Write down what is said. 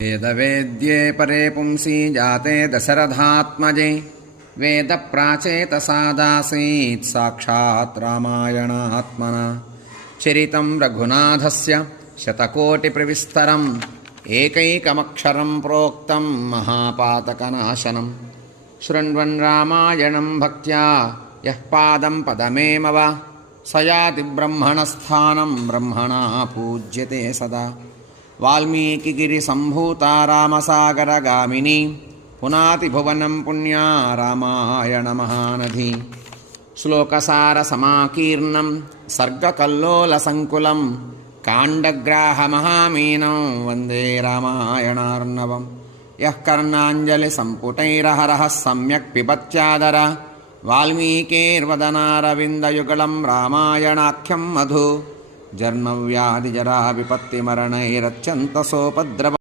वेदवेद्ये परे पुंसी जाते दशरथात्मजे वेदप्राचेतसादासीत् साक्षात् रामायणात्मना चरितं रघुनाथस्य शतकोटिप्रविस्तरम् एकैकमक्षरं प्रोक्तं महापातकनाशनं शृण्वन् रामायणं भक्त्या यः पादं पदमेव स याति ब्रह्मणस्थानं ब्रह्मणा पूज्यते सदा वाल्मीकिगिरिसम्भूता रामसागरगामिनी पुनाति भुवनं पुण्या रामायणमहानधी श्लोकसारसमाकीर्णं सर्गकल्लोलसङ्कुलं काण्डग्राहमहामीनं वन्दे रामायणार्णवम् यः कर्णाञ्जलिसम्पुटैरहरः सम्यक् पिबत्यादर वाल्मीकेर्वदनारविन्दयुगलं रामायणाख्यं मधु जन्मव्याधिजराविपत्तिमरणैरत्यन्तसोपद्रव